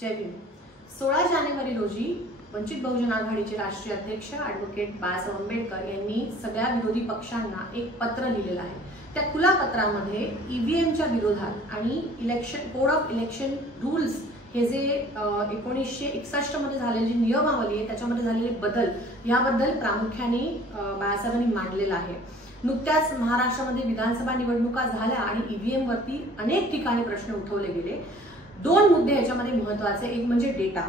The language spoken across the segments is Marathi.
जय भीम। 16 जानेवारी रोजी वंचित बहुजन आघाडीचे राष्ट्रीय अध्यक्ष ॲडव्होकेट बाळासाहेब आंबेडकर यांनी सगळ्या विरोधी पक्षांना एक पत्र लिहिलेलं आहे। त्या खुल्या पत्रामध्ये ईव्हीएमच्या विरोधात आणि election code of election rules हे जे 1961 मध्ये झालेली नियमावली आहे त्याच्यामध्ये झालेले बदल याबद्दल प्रामुख्याने बाळासाहेबांनी मांडलेलं आहे। नुकत्याच महाराष्ट्रामध्ये विधानसभा निवडणुका झाल्या आणि ईव्हीएम वरती अनेक ठिकाणी प्रश्न उठवले गेले। दोन मुद्दे याच्यामध्ये महत्त्वाचे, एक म्हणजे डेटा।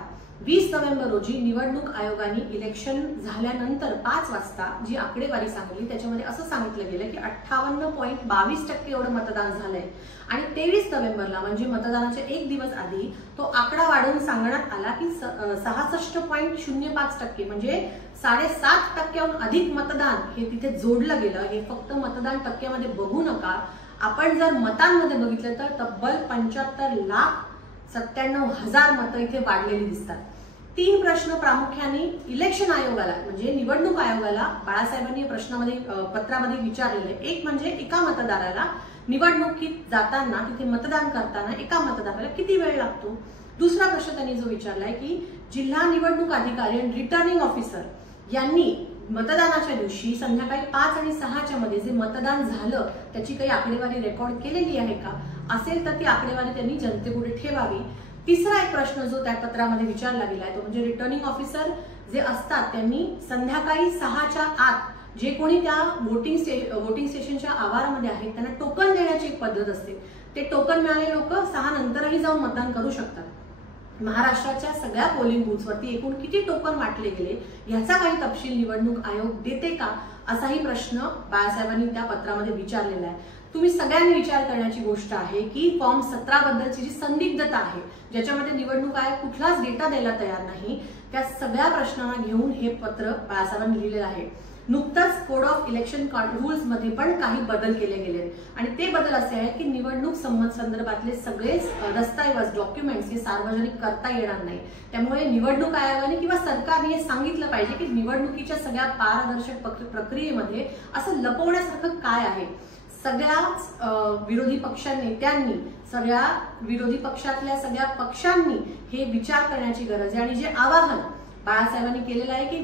20 नोव्हेंबर रोजी निवडणूक आयोगाने इलेक्शन झाल्यानंतर 5 वाजता जी आकडेवारी सांगितली त्याच्यामध्ये असं सांगितलं गेलं की 58.22% एवढं मतदान झालंय आणि 23 नोव्हेंबरला म्हणजे मतदानाच्या एक दिवस आधी तो आकडा वाढवून सांगण्यात आला की 66.05% म्हणजे 7.5% अधिक मतदान हे तिथे जोडलं गेलं। हे फक्त मतदान टक्क्यामध्ये बघू नका, आपण जर मतांमध्ये बघितलं तर तब्बल 75,97,000 मतं इथे वाढलेली दिसतात। 3 प्रश्न प्रामुख्याने इलेक्शन आयोगाला म्हणजे निवडणूक आयोगाला बाळासाहेबांनी प्रश्नामध्ये पत्रामध्ये विचारलेले। एक म्हणजे एका मतदाराला निवडणुकीत जाताना तिथे मतदान करताना एका मतदाराला किती वेळ लागतो। दुसरा प्रश्न त्यांनी जो विचारलाय की जिल्हा निवडणूक अधिकारी आणि रिटर्निंग ऑफिसर यांनी मतदानाच्या दिवशी संध्याकाळी 5 आणि 6च्या मध्ये जे मतदान झालं त्याची काही आकडेवारी रेकॉर्ड केलेली आहे का, असेल तर ती आकडेवारी त्यांनी जनतेपुढे ठेवावी। तिसरा एक प्रश्न जो त्या पत्रामध्ये विचारला गेलाय तो म्हणजे रिटर्निंग ऑफिसर जे असतात त्यांनी संध्याकाळी 6च्या आत जे कोणी त्या वोटिंग स्टेशनच्या आवारामध्ये आहेत त्यांना टोकन देण्याची एक पद्धत असते, ते टोकन मिळालेले लोक 6 नंतरही जाऊन मतदान करू शकतात। महाराष्ट्राच्या सगळ्या पोलिंग बूथवरती एकूण किती टोकन वाटले गेले याचा काही तपशील निवडणूक आयोग देते का, असाही प्रश्न बाळासाहेबांनी त्या पत्रामध्ये विचारलेला आहे। तुम्ही सगळ्यांनी विचार करण्याची गोष्ट आहे की फॉर्म 17 बद्दलची जी संदिग्धता आहे ज्याच्यामध्ये निवडणूक आयोग कुठलाच डेटा द्यायला तयार नाही, त्या सगळ्या प्रश्नांना घेऊन हे पत्र बाळासाहेबांनी लिहिलेलं आहे। नुकताच कोड ऑफ इलेक्शन रूल्स मध्ये पण काही बदल केले गेले आणि ते बदल असे आहेत की निवडणूक संदर्भातले सगळे दस्तऐवज डॉक्युमेंट्स हे सार्वजनिक करता येणार नाही। त्यामुळे निवडणूक आयोगाने किंवा सरकारने हे सांगितलं पाहिजे की निवडणुकीच्या सगळ्या पारदर्शक प्रक्रियेमध्ये असं लपवण्यासारखं काय आहे। सगळ्या विरोधी पक्ष नेत्यांनी सगळ्या विरोधी पक्षातल्या सगळ्या पक्षांनी हे विचार करण्याची गरज आहे आणि जे आवाहन बाळासाहेबांनी केलेलं आहे की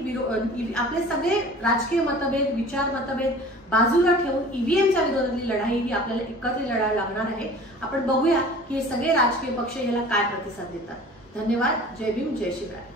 आपले सगळे राजकीय मतभेद विचार मतभेद बाजूला ठेवून ईव्हीएमच्या विरोधातली लढाई ही आपल्याला एकत्र लढायला लागणार आहे। आपण बघूया की हे सगळे राजकीय पक्ष याला काय प्रतिसाद देतात। धन्यवाद। जय भीम, जय शिवराय।